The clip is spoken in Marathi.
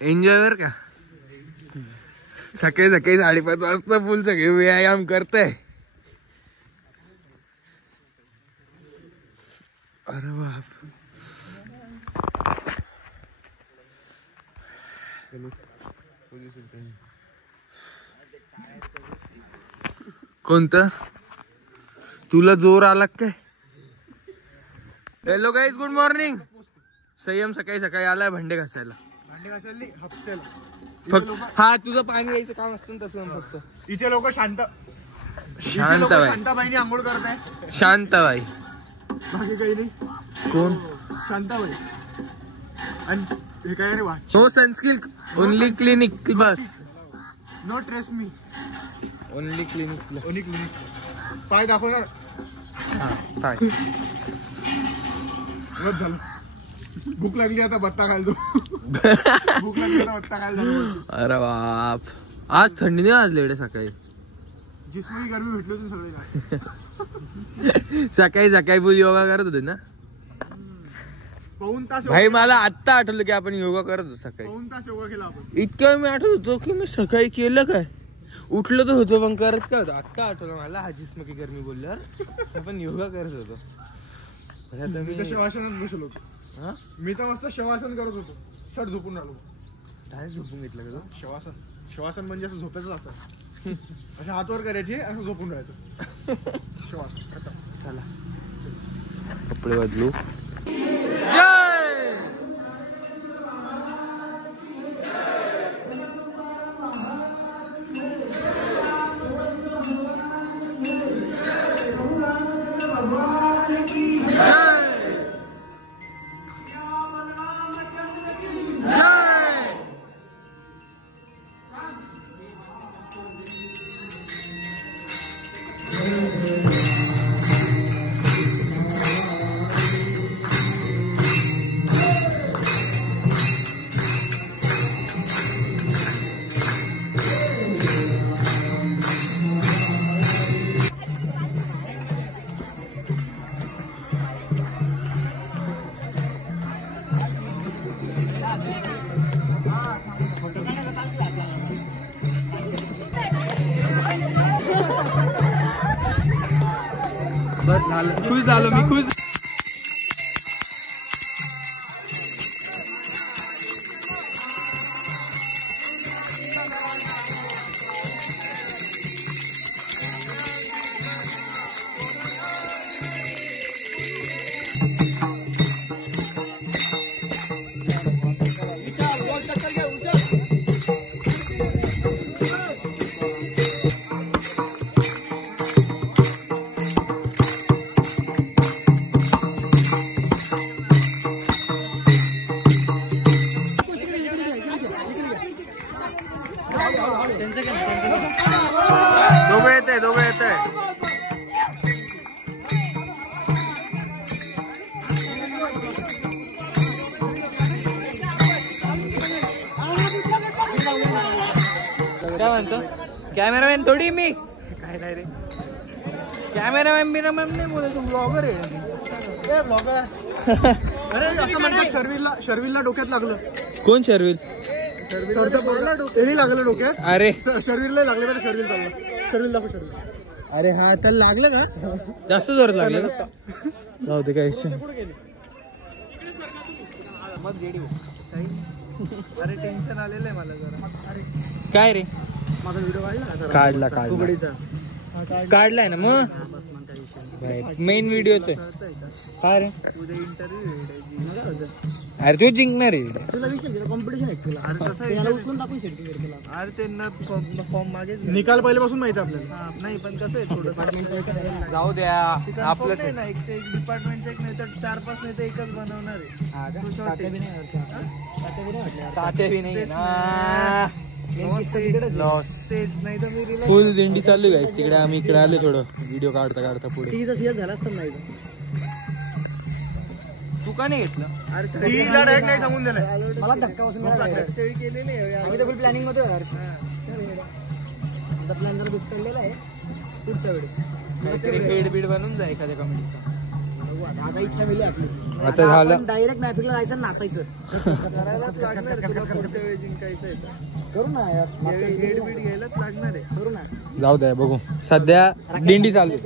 एन्जॉय बर का. सकाळी 5:30 वाजता फुल सगळे व्यायाम करताय. अरे बाप. कोणतं तुला जोर आला काय? Hello guys, good morning. संयम सकाळी आलाय भांडे घासायला. फक्त हा तुझं पाणी यायचं काम असतं तसं. फक्त इथे लोक शांताबाई आंघोळ करत आहे. शांताबाई बाकी काही नाही. कोण? शांताबाई. आणि हे काय रे? No sunscreen, only clinic bus. No trace मी, ओनली क्लिनिक. Only clinic. पाय दाखवणार. पाय झालं. भूक लागली आता बत्ता खायला. भूक लागली आता बत्ता खायला. अरे बाप, आज थंडी नाही वाजली एवढे सकाळी. जिसमें गरमी भेटली होती सगळे. सकाळी फुल योगा करत होते ना. पाऊण तास भाई मला आत्ता आठवलं की आपण योगा करत होतो सकाळी. पाऊण तास योगा केला आपण. इतकं मी आठवत होतो की मी सकाळी केलं काय, उठलो तर होतो पण करत काय होतं. आत्ता आठवलं मला हा जिस्म की गरमी बोलल्यावर आपण योगा करत होतो. मी तर शवासनात बसलो होतो. मी तर मस्त शवासन करत होतो. शर्ट झोपून राहिलो. डायरेक्ट झोपून घेतलं का तो? शवासन म्हणजे असं झोपायचं असं. असं हातवर करायचे, असं झोपून राहायचं. शवासन खतम. चला कपडे बदलू. बस झालं, खुश झालो मी. खुश. दोघं येत आहे. काय म्हणतो कॅमेरामॅन? थोडी मी काय नाही रे. कॅमेरामॅन बिरामॅन नाही बोलत, तू ब्लॉगर आहे. ब्लॉगर. अरे असं म्हणतात शर्विलला डोक्यात लागलं. कोण शर्विल? शर्विल लागलं डोक्यात. अरे शर्विलला लागलं. बरं शर्विल चाललं. शर्विल दाखव. शर्विल. अरे हा त्याला लागलं का? जास्त जोरात लागलं का? जाऊ दे काय. अरे टेन्शन आलेलं आहे मला जरा. काय रे? माझा व्हिडिओ काढला काढलाय ना मग. मेन व्हिडिओ ते काय रे? उद्या इंटरव्ह्यू. अरे तू जिंकणार आहे. कॉम्पिटिशन आहे तुला. अरे त्यांना फॉर्म मागे. निकाल पहिल्यापासून माहिती आपल्याला. नाही पण कसं आहे थोडं. जाऊ द्या आपलंच आहे ना. एक डिपार्टमेंटचं एक नाही तर 4-5 नाही तर एकच बनवणार आहे. तात्या बी नाही ना. फुल दिंडी चालली गाईस तिकडे. आम्ही इकडे आलो थोडं व्हिडिओ काढता पुढे. झाला असतं नाही तू का नाही घेतलं? नाही सांगून दिलं मला. धक्का बसून प्लॅनिंग मध्ये प्लॅन जर मिस केलेला आहे. पुढच्या वेळेस काहीतरी बेड बीड बनवून जा एखाद्या कमेंटचा. आता इच्छा मिळली आपली. आता झालं डायरेक्ट मॅफिकला जायचं नाचायचं. करायलाच लागणार तुला पुढच्या वेळी जिंकायचंय. करू ना यार, हेड बीट घ्यायलाच लागणार आहे. करू ना. जाऊ द्या बघू. सध्या दिंडी चालू आहे.